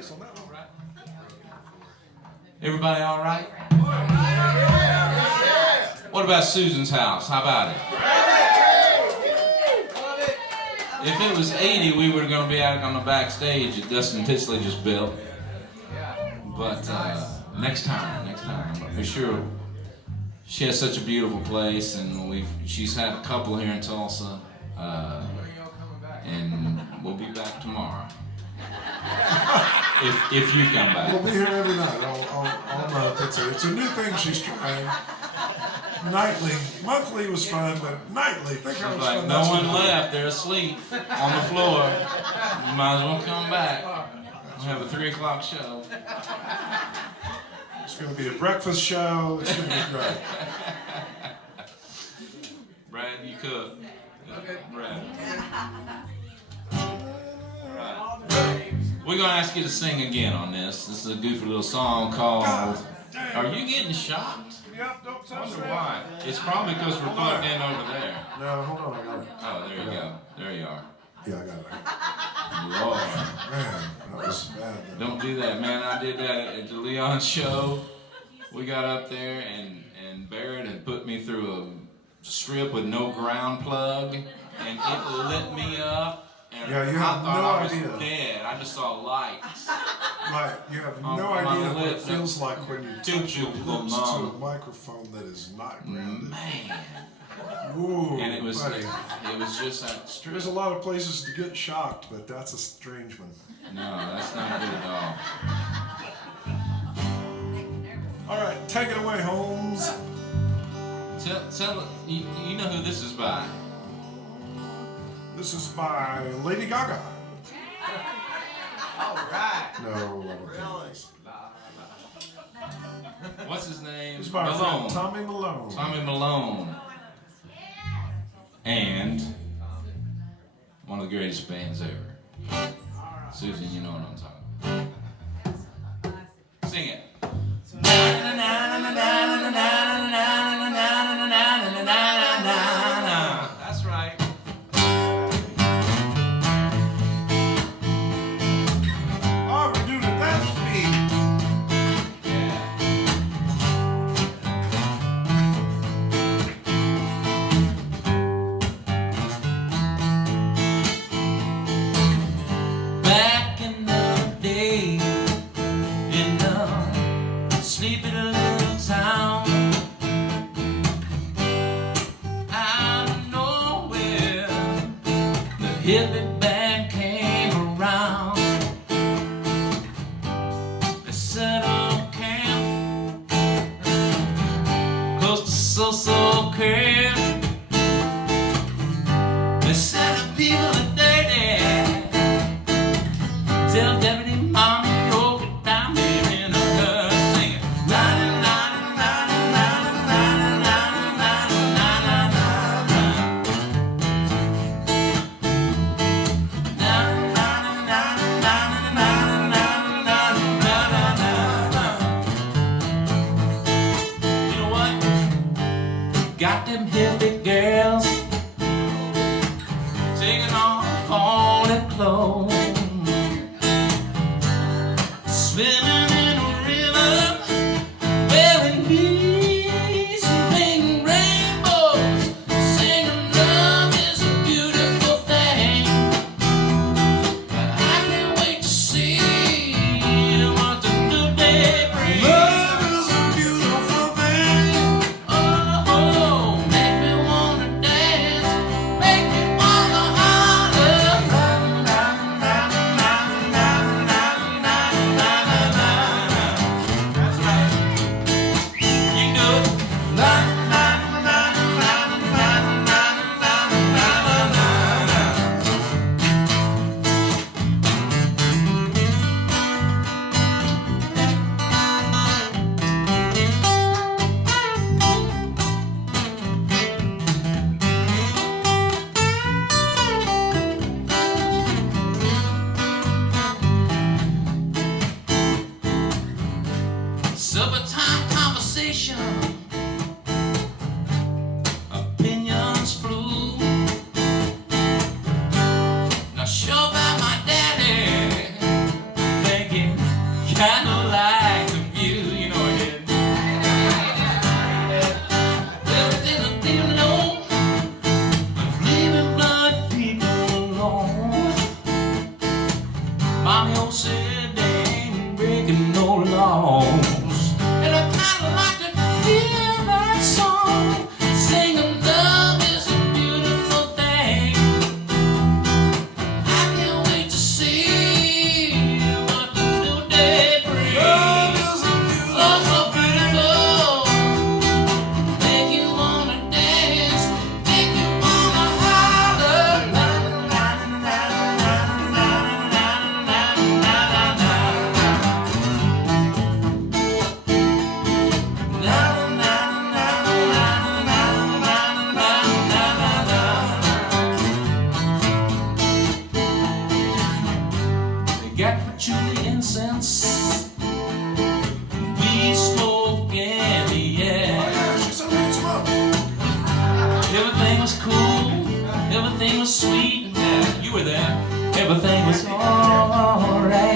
bass on that one. Everybody all right? What about Susan's house? How about it? If it was 80, we were going to be out on the backstage that Dustin Tisley just built. But next time, I'm be sure. She has such a beautiful place, and she's had a couple here in Tulsa, and we'll be back tomorrow. if you come back. We'll be here every night, all month. It's a new thing she's trying. Nightly, monthly was fun, but nightly, think how much fun no one left, they're asleep on the floor. You might as well come back. We'll have a 3 o'clock show. It's going to be a breakfast show. It's going to be great. Brad, you cook. Okay. Brad. Right. We're going to ask you to sing again on this. This is a goofy little song called Are You Getting Shocked? Yep, don't touch I wonder why. It's probably because we're plugged in over there. No, hold on, I got it. Oh, there you go. There you are. Yeah, I got it. Lord. Man, that was bad. Don't do that, man. I did that at the Leon show. We got up there, and Barrett had put me through a strip with no ground plug, and it lit me up. And Yeah, you I have thought no I was idea. dead. I just saw lights. Right, you have On no my idea what lip. it feels like when you touch your lips to a Mom. microphone that is not grounded. Man. Ooh, And it was buddy. just that strip. There's a lot of places to get shocked, but that's a strange one. No, that's not good at all. All right, take it away, Holmes. Tell you know who this is by? This is by Lady Gaga. All right. No, I don't think it is. What's his name? This is by our Malone. friend Tommy Malone. Tommy Malone. And one of the greatest bands ever. Susan, you know what I'm talking about. Sing it. That's right. Oh, we're doing it that speed. Back in the day, in the sleepy little town, out of nowhere, the hippie band came around. They set up camp close to So-So Camp. They set up people to dirty. Tell Deputy Mommy, you'll get down here in a hurry. Sing it. You know what? Got them hippie girls taking off all their clothes, swimming in a river, wearing beads and painting rainbows, singing love is a beautiful thing. But I can't wait to see what the new day brings. Love is a beautiful thing. Oh, make me wanna dance, make me wanna holler. once. We spoke in the air. Oh yeah, she said we could smoke. Everything was cool, everything was sweet. Yeah, you were there. Everything was alright.